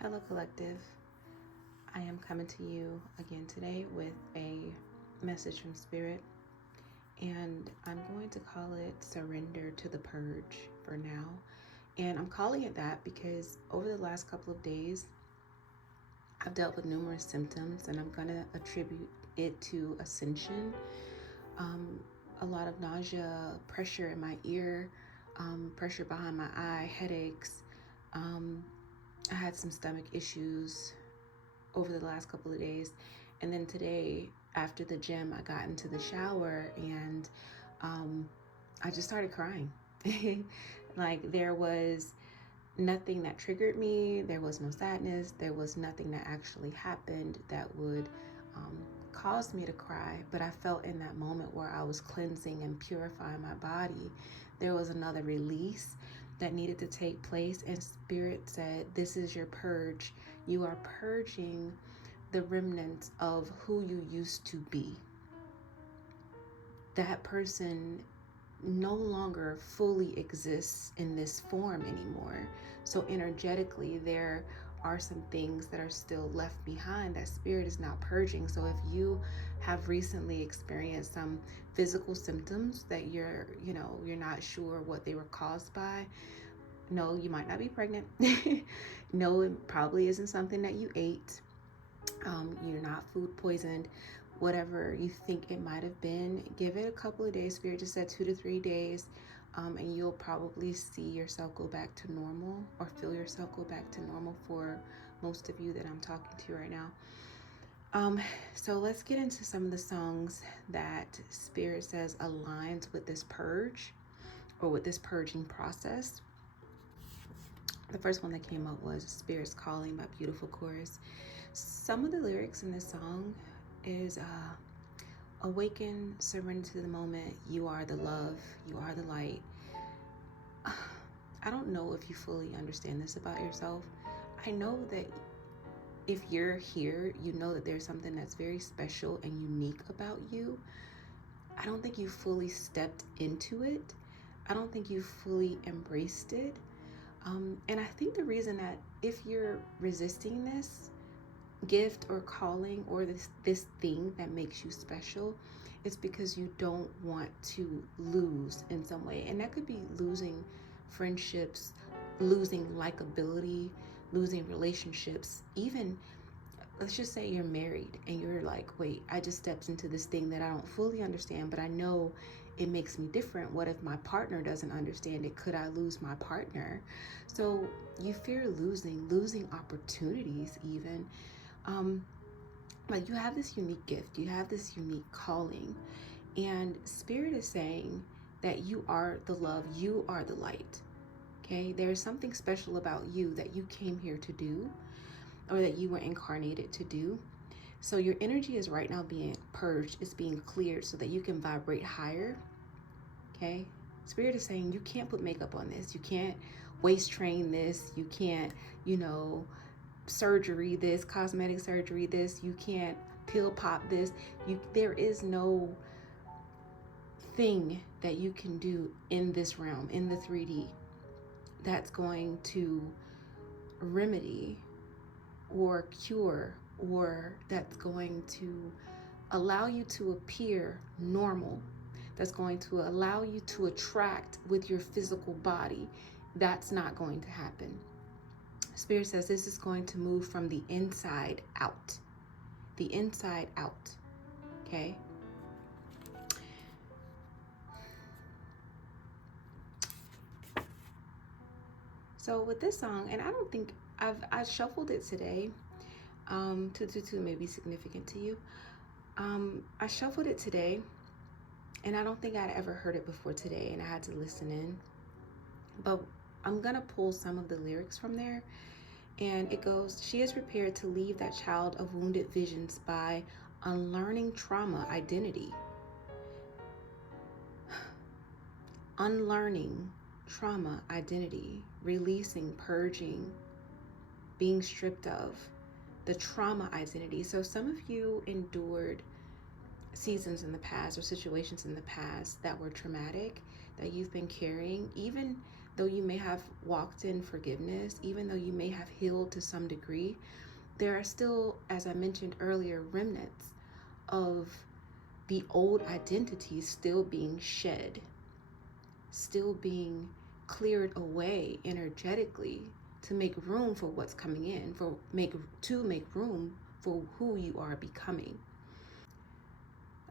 Hello, Collective. I am coming to you again today with a message from Spirit, and I'm going to call it Surrender to the Purge for now. And I'm calling it that because over the last couple of days, I've dealt with numerous symptoms, and I'm going to attribute it to ascension. A lot of nausea, pressure in my ear, pressure behind my eye, headaches. I had some stomach issues over the last couple of days. And then today, after the gym, I got into the shower and I just started crying. Like, there was nothing that triggered me, there was no sadness, there was nothing that actually happened that would cause me to cry. But I felt in that moment where I was cleansing and purifying my body, there was another release that needed to take place. And Spirit said, "This is your purge. You are purging the remnants of who you used to be." That person no longer fully exists in this form anymore. So energetically, there are some things that are still left behind that Spirit is now purging. So if you have recently experienced some physical symptoms that you're not sure what they were caused by, no, you might not be pregnant. No, it probably isn't something that you ate. You're not food poisoned. Whatever you think it might have been, give it a couple of days. Spirit just said 2 to 3 days, and you'll probably see yourself go back to normal, or feel yourself go back to normal for most of you that I'm talking to right now. So let's get into some of the songs that Spirit says aligns with this purge, or with this purging process. The first one that came up was Spirit's Calling by Beautiful Chorus. Some of the lyrics in this song is awaken, surrender to the moment, you are the love, you are the light. I don't know if you fully understand this about yourself. I know that if you're here, you know that there's something that's very special and unique about you. I don't think you fully stepped into it. I don't think you fully embraced it. And I think the reason that if you're resisting this gift or calling, or this thing that makes you special, it's because you don't want to lose in some way. And that could be losing friendships, losing likability, losing relationships. Even, let's just say you're married and you're like, wait, I just stepped into this thing that I don't fully understand, but I know it makes me different. What if my partner doesn't understand it? Could I lose my partner? So you fear losing opportunities even. Like, you have this unique gift, you have this unique calling, and Spirit is saying that you are the love, you are the light. Okay, there's something special about you that you came here to do, or that you were incarnated to do. So your energy is right now being purged, it's being cleared so that you can vibrate higher. Okay, Spirit is saying you can't put makeup on this, you can't waist train this, you can't, surgery this, cosmetic surgery this, you can't pill pop this. There is no thing that you can do in this realm, in the 3D, that's going to remedy or cure, or that's going to allow you to appear normal, that's going to allow you to attract with your physical body. That's not going to happen. Spirit says this is going to move from the inside out. The inside out. Okay? So with this song, and I don't think I shuffled it today. 222 may be significant to you. I shuffled it today, and I don't think I'd ever heard it before today, and I had to listen in. But I'm gonna pull some of the lyrics from there. And it goes, she is prepared to leave that child of wounded visions by unlearning trauma identity. Unlearning trauma identity, releasing, purging, being stripped of the trauma identity. So some of you endured seasons in the past or situations in the past that were traumatic, that you've been carrying, even though you may have walked in forgiveness, even though you may have healed to some degree, there are still, as I mentioned earlier, remnants of the old identities still being shed, still being cleared away energetically to make room for what's coming in, to make room for who you are becoming.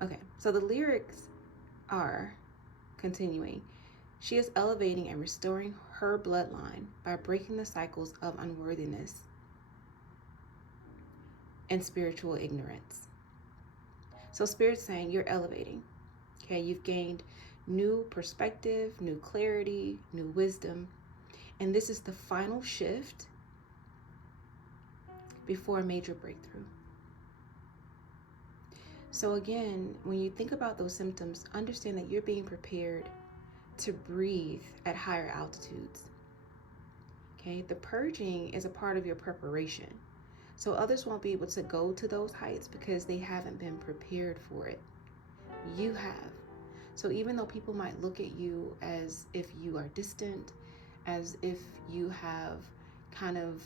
Okay, so the lyrics are continuing. She is elevating and restoring her bloodline by breaking the cycles of unworthiness and spiritual ignorance. So Spirit's saying you're elevating. Okay, you've gained new perspective, new clarity, new wisdom. And this is the final shift before a major breakthrough. So again, when you think about those symptoms, understand that you're being prepared to breathe at higher altitudes. Okay, the purging is a part of your preparation. So others won't be able to go to those heights because they haven't been prepared for it. You have. So even though people might look at you as if you are distant, as if you have kind of,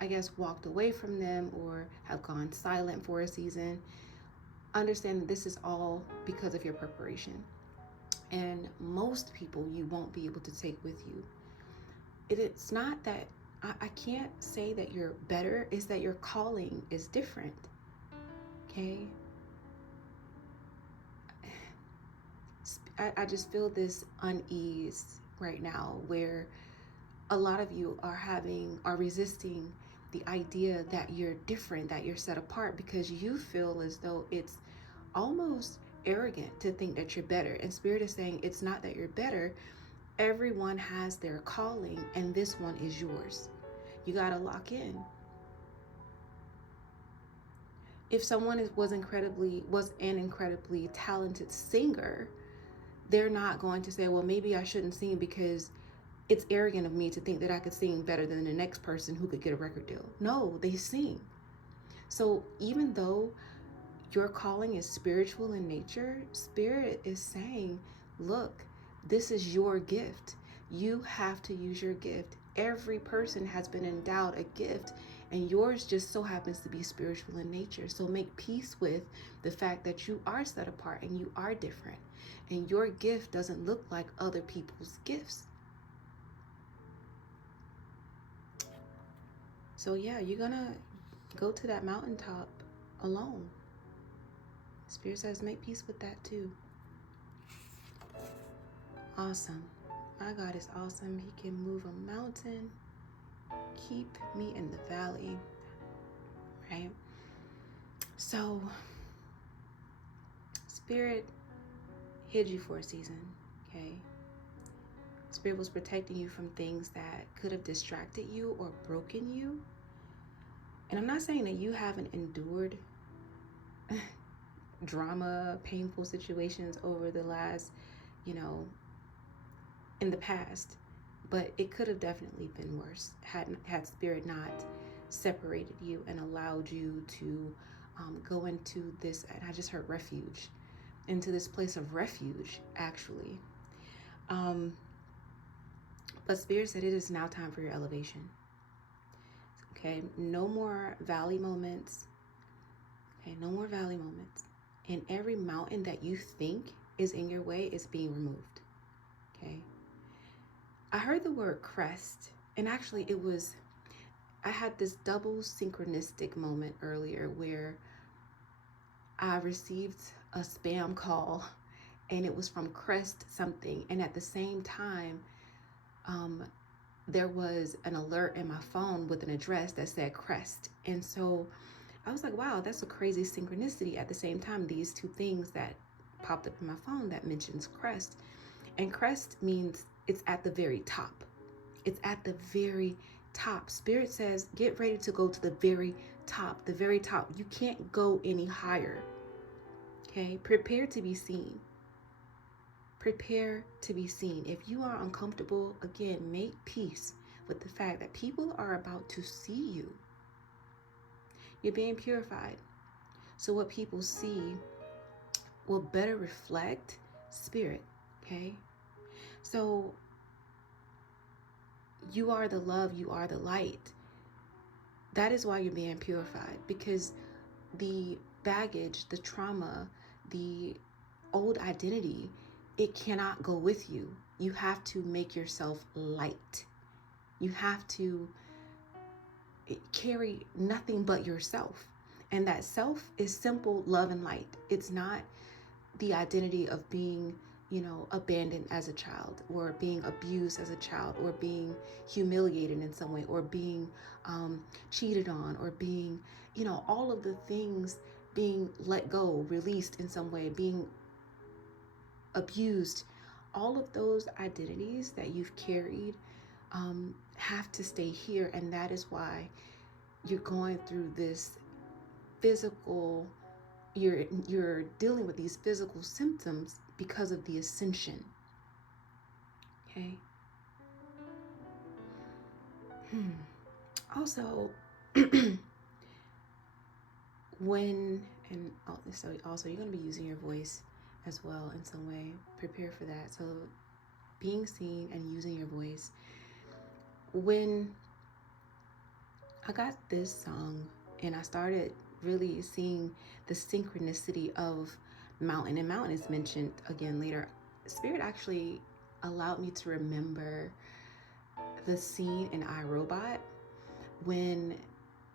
I guess, walked away from them or have gone silent for a season, understand that this is all because of your preparation. And most people you won't be able to take with you. It's not that, I can't say that you're better, it's that your calling is different. Okay? I just feel this unease right now where a lot of you are resisting the idea that you're different, that you're set apart, because you feel as though it's almost arrogant to think that you're better. And Spirit is saying it's not that you're better. Everyone has their calling, and this one is yours. You got to lock in. If someone was an incredibly talented singer, they're not going to say, well, maybe I shouldn't sing because it's arrogant of me to think that I could sing better than the next person who could get a record deal. No, they sing. So even though your calling is spiritual in nature, Spirit is saying, look, this is your gift. You have to use your gift. Every person has been endowed a gift, and yours just so happens to be spiritual in nature. So make peace with the fact that you are set apart and you are different, and your gift doesn't look like other people's gifts. So yeah, you're gonna go to that mountaintop alone. Spirit says make peace with that too. Awesome. My God is awesome. He can move a mountain. Keep me in the valley. Right? So, Spirit hid you for a season. Okay? Spirit was protecting you from things that could have distracted you or broken you. And I'm not saying that you haven't endured drama, painful situations over the last, in the past, but it could have definitely been worse had Spirit not separated you and allowed you to go into this, and I just heard refuge, into this place of refuge, actually. But Spirit said it is now time for your elevation. Okay, no more valley moments. Okay, no more valley moments. And every mountain that you think is in your way is being removed. Okay. I heard the word crest, and actually I had this double synchronistic moment earlier where I received a spam call, and it was from Crest something, and at the same time, there was an alert in my phone with an address that said Crest. And so I was like, wow, that's a crazy synchronicity. At the same time, these two things that popped up in my phone that mentions Crest. And Crest means it's at the very top. It's at the very top. Spirit says, get ready to go to the very top, the very top. You can't go any higher. Okay? Prepare to be seen. Prepare to be seen. If you are uncomfortable, again, make peace with the fact that people are about to see you. You're being purified. So what people see will better reflect Spirit. Okay? So You are the love, you are the light. That is why you're being purified, because the baggage, the trauma, the old identity, it cannot go with you. You have to make yourself light. You have to carry nothing but yourself. And that self is simple love and light. It's not the identity of being, abandoned as a child, or being abused as a child, or being humiliated in some way, or being cheated on, or being, all of the things, being let go, released in some way, being abused. All of those identities that you've carried have to stay here. And that is why you're going through this physical, you're dealing with these physical symptoms because of the ascension. Okay. Also, also you're going to be using your voice as well in some way. Prepare for that. So being seen and using your voice. When I got this song and I started really seeing the synchronicity of mountain, and mountain is mentioned again later, Spirit actually allowed me to remember the scene in iRobot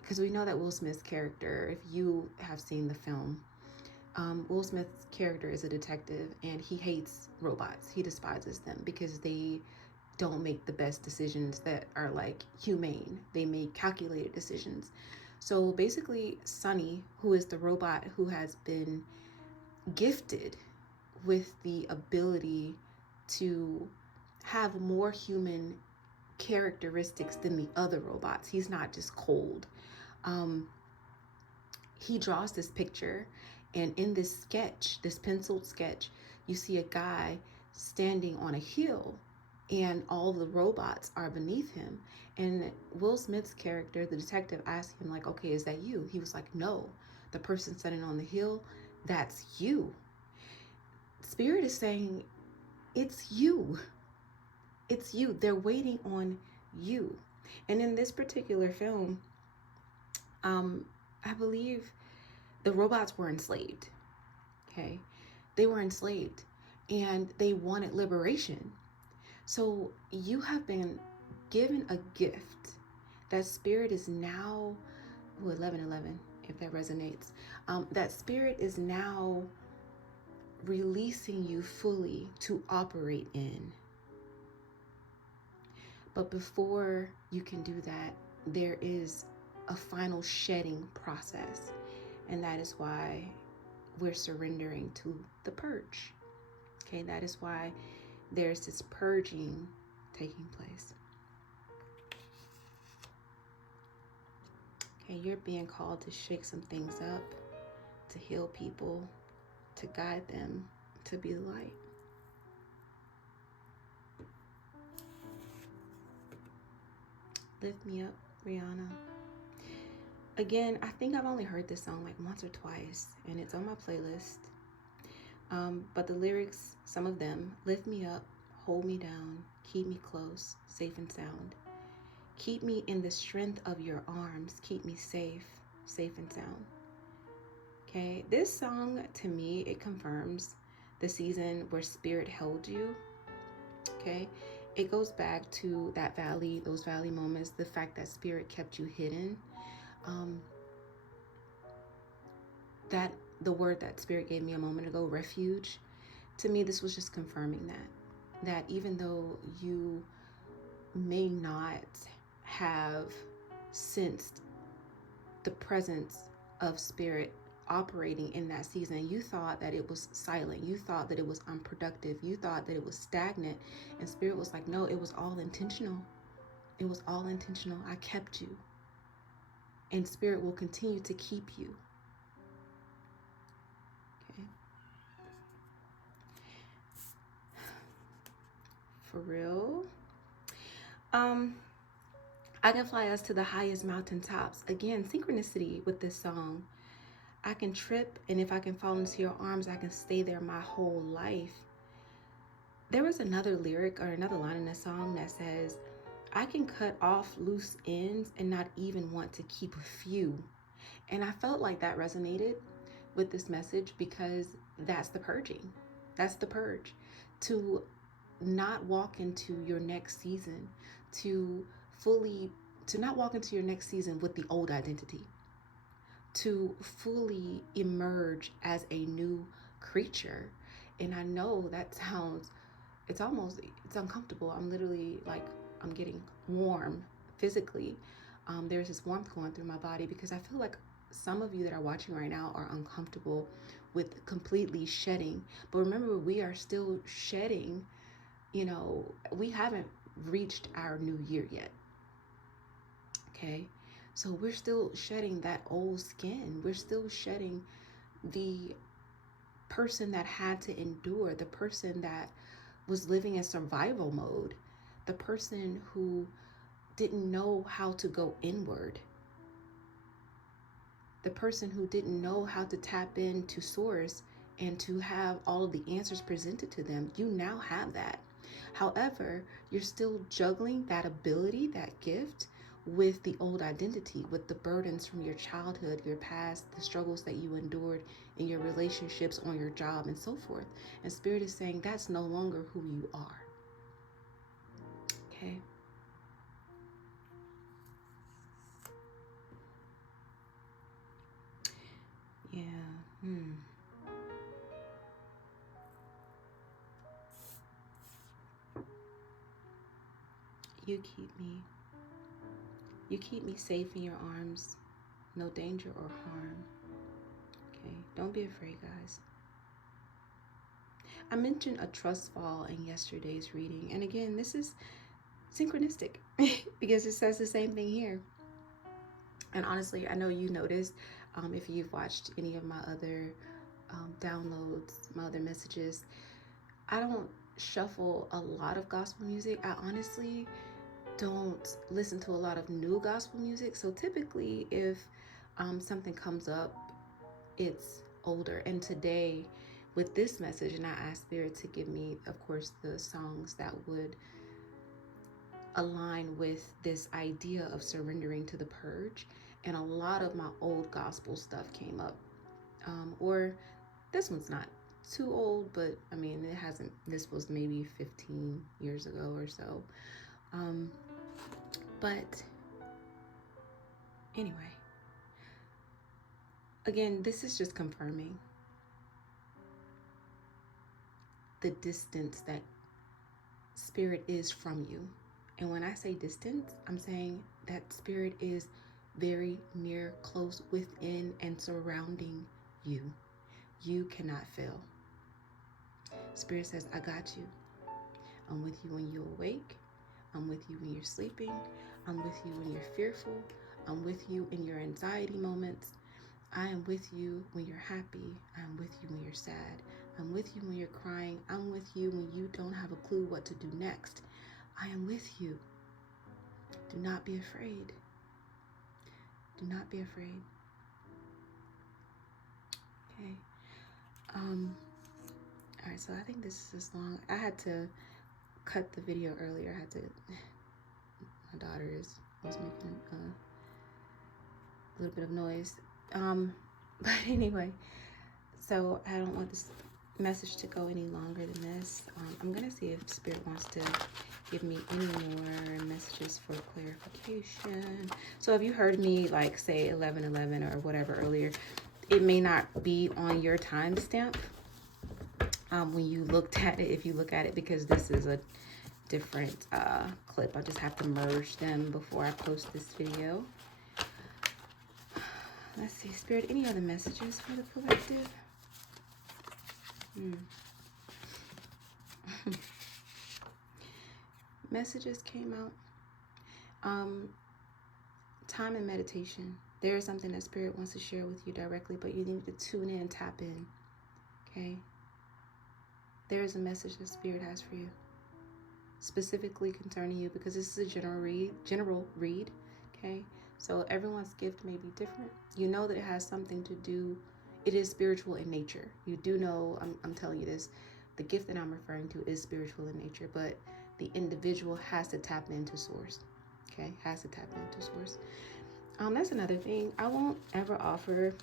because we know that Will Smith's character, if you have seen the film, Will Smith's character is a detective and he hates robots. He despises them because they don't make the best decisions that are like humane. They make calculated decisions. So basically, Sonny, who is the robot who has been gifted with the ability to have more human characteristics than the other robots. He's not just cold. He draws this picture, and in this sketch, this penciled sketch, you see a guy standing on a hill and all the robots are beneath him. And Will Smith's character, the detective, asked him like, okay, is that you? He was like, no, the person standing on the hill, that's you. Spirit is saying, it's you. It's you. They're waiting on you. And in this particular film, I believe the robots were enslaved. Okay. They were enslaved and they wanted liberation. So you have been given a gift that Spirit is now, 11:11, if that resonates, that Spirit is now releasing you fully to operate in. But before you can do that, there is a final shedding process. And that is why we're surrendering to the purge. Okay, that is why there's this purging taking place. Okay, you're being called to shake some things up, to heal people, to guide them, to be the light. Lift Me Up, Rihanna. Again, I think I've only heard this song like once or twice, and it's on my playlist. But the lyrics, some of them, lift me up, hold me down, keep me close, safe and sound. Keep me in the strength of your arms, keep me safe, safe and sound. Okay, this song to me, it confirms the season where Spirit held you. Okay, it goes back to that valley, those valley moments, the fact that Spirit kept you hidden. That the word that Spirit gave me a moment ago, refuge, to me, this was just confirming that even though you may not have sensed the presence of Spirit operating in that season, you thought that it was silent, you thought that it was unproductive, you thought that it was stagnant, and Spirit was like, no, it was all intentional. It was all intentional. I kept you, and Spirit will continue to keep you. Okay. For real. I can fly us to the highest mountaintops. Again, synchronicity with this song. I can trip, and if I can fall into your arms, I can stay there my whole life. There was another lyric or another line in the song that says, I can cut off loose ends and not even want to keep a few. And I felt like that resonated with this message because that's the purging. That's the purge. To not walk into your next season, to fully, to not walk into your next season with the old identity, to fully emerge as a new creature. And I know that sounds, it's uncomfortable. I'm literally like, I'm getting warm physically. There's this warmth going through my body because I feel like some of you that are watching right now are uncomfortable with completely shedding. But remember, we are still shedding. We haven't reached our new year yet. Okay. So we're still shedding that old skin. We're still shedding the person that had to endure, the person that was living in survival mode, the person who didn't know how to go inward, the person who didn't know how to tap into source and to have all of the answers presented to them. You now have that. However, you're still juggling that ability, that gift, with the old identity, with the burdens from your childhood, your past, the struggles that you endured in your relationships, on your job, and so forth. And Spirit is saying that's no longer who you are. Okay? Yeah. You keep me. You keep me safe in your arms. No danger or harm. Okay? Don't be afraid, guys. I mentioned a trust fall in yesterday's reading. And again, this is synchronistic because it says the same thing here. And honestly, I know you noticed if you've watched any of my other downloads, my other messages, I don't shuffle a lot of gospel music. I honestly don't listen to a lot of new gospel music. So typically, if something comes up, it's older. And today, with this message, and I asked Spirit to give me, of course, the songs that would align with this idea of surrendering to the purge. And a lot of my old gospel stuff came up. Or this one's not too old, but I mean, it hasn't, this was maybe 15 years ago or so. But anyway, again, this is just confirming the distance that Spirit is from you. And when I say distance, I'm saying that Spirit is very near, close, within, and surrounding you. You cannot fail. Spirit says, I got you. I'm with you when you awake. I'm with you when you're sleeping. I'm with you when you're fearful. I'm with you in your anxiety moments. I am with you when you're happy. I'm with you when you're sad. I'm with you when you're crying. I'm with you when you don't have a clue what to do next. I am with you. Do not be afraid. Do not be afraid. Okay. All right, so I think this is long. I had to cut the video earlier. My daughter was making a little bit of noise. But anyway, so I don't want this message to go any longer than this. I'm gonna see if Spirit wants to give me any more messages for clarification. So if you heard me like say 11:11 or whatever earlier, it may not be on your timestamp when you looked at it, if you look at it, because this is a different clip. I just have to merge them before I post this video. Let's see, Spirit, any other messages for the collective? Messages came out. Time and meditation. There is something that Spirit wants to share with you directly, but you need to tune in and tap in. Okay? There is a message that Spirit has for you, specifically concerning you, because this is a general read. Okay? So everyone's gift may be different. You know that it has something to do, it is spiritual in nature. You do know, I'm telling you this, the gift that I'm referring to is spiritual in nature, but the individual has to tap into source. Okay, has to tap into source. That's another thing. I won't ever offer,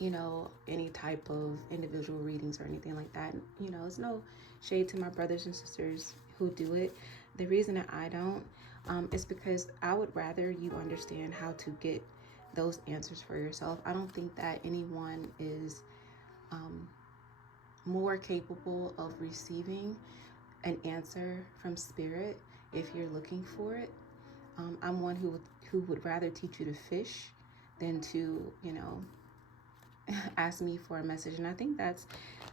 any type of individual readings or anything like that. It's no shade to my brothers and sisters who do it. The reason that I don't is because I would rather you understand how to get those answers for yourself. I don't think that anyone is more capable of receiving an answer from spirit if you're looking for it. I'm one who would rather teach you to fish than to, ask me for a message. And I think that's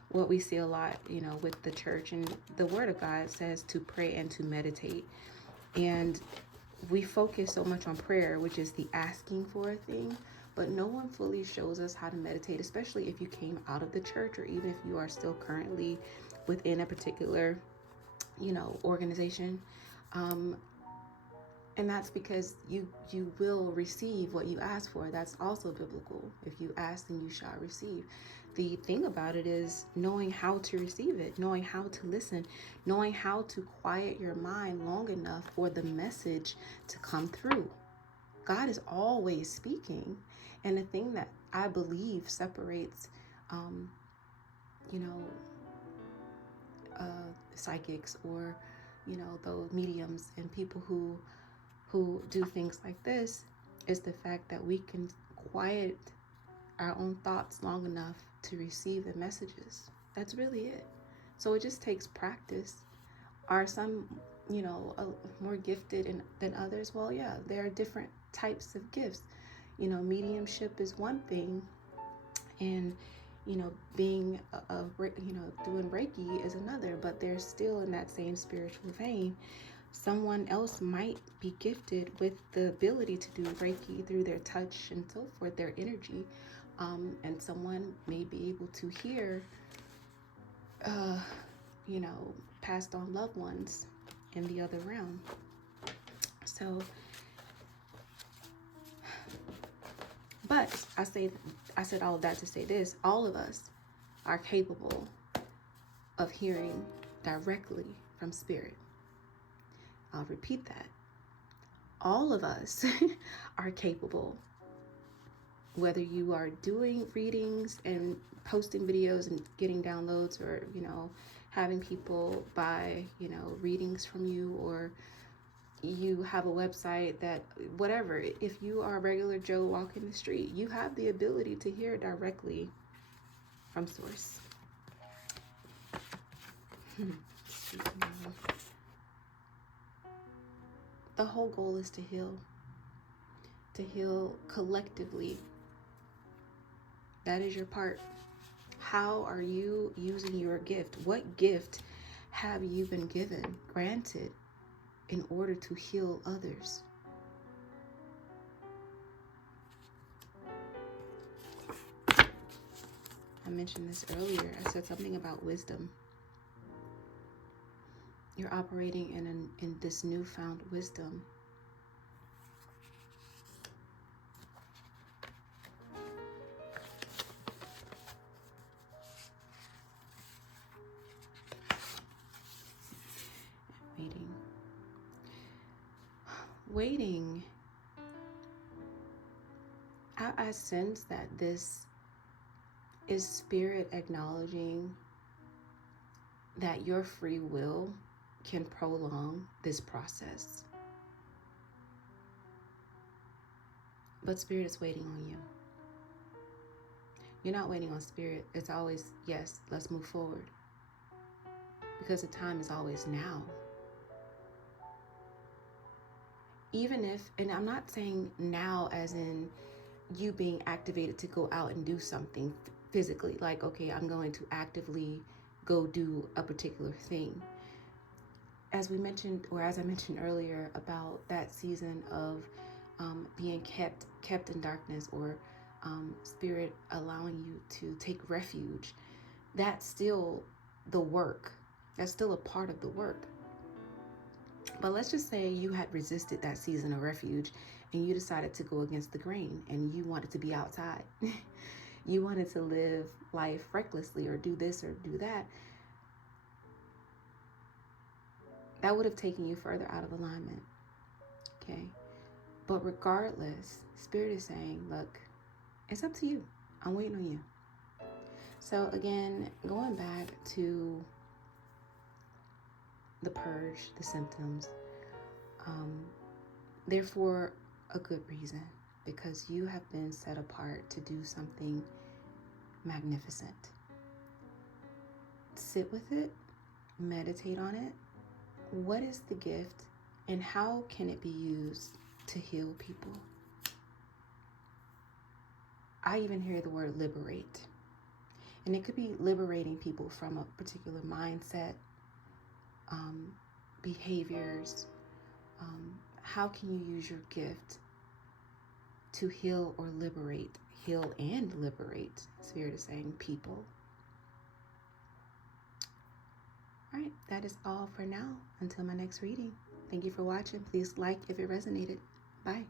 what we see a lot, with the church. And the word of God says to pray and to meditate. And we focus so much on prayer, which is the asking for a thing, but no one fully shows us how to meditate, especially if you came out of the church or even if you are still currently within a particular, organization. And that's because you will receive what you ask for. That's also biblical. If you ask, then you shall receive. The thing about it is knowing how to receive it, knowing how to listen, knowing how to quiet your mind long enough for the message to come through. God is always speaking. And the thing that I believe separates, psychics or, those mediums and people who do things like this is the fact that we can quiet our own thoughts long enough to receive the messages. That's really it. So it just takes practice. Are some, more gifted than others? Well, yeah, there are different types of gifts. Mediumship is one thing, and being doing Reiki is another, but they're still in that same spiritual vein. Someone else might be gifted with the ability to do Reiki through their touch and so forth, their energy. And someone may be able to hear, passed on loved ones in the other realm. So, but I said all of that to say this: all of us are capable of hearing directly from spirit. I'll repeat that. All of us are capable, whether you are doing readings and posting videos and getting downloads, or, having people buy, readings from you, or you have a website that, whatever. If you are a regular Joe walking the street, you have the ability to hear directly from source. The whole goal is to heal collectively. That is your part. How are you using your gift? What gift have you been given, granted, in order to heal others? I mentioned this earlier. I said something about wisdom. You're operating in this newfound wisdom. Waiting. I sense that this is spirit acknowledging that your free will can prolong this process. But spirit is waiting on you. You're not waiting on spirit. It's always, yes, let's move forward. Because the time is always now. Even if, and I'm not saying now as in you being activated to go out and do something physically, like, okay, I'm going to actively go do a particular thing. As we mentioned, or as I mentioned earlier, about that season of being kept in darkness, or spirit allowing you to take refuge, that's still the work. That's still a part of the work. But let's just say you had resisted that season of refuge and you decided to go against the grain and you wanted to be outside. You wanted to live life recklessly or do this or do that. that would have taken you further out of alignment. Okay. But regardless, Spirit is saying, look, it's up to you. I'm waiting on you. So again, going back to the purge, the symptoms, they're for a good reason, because you have been set apart to do something magnificent. Sit with it, meditate on it. What is the gift and how can it be used to heal people? I even hear the word liberate. And it could be liberating people from a particular mindset, behaviors. How can you use your gift to heal or liberate, heal and liberate, Spirit is saying, people? All right, that is all for now. Until my next reading. Thank you for watching. Please like if it resonated. Bye.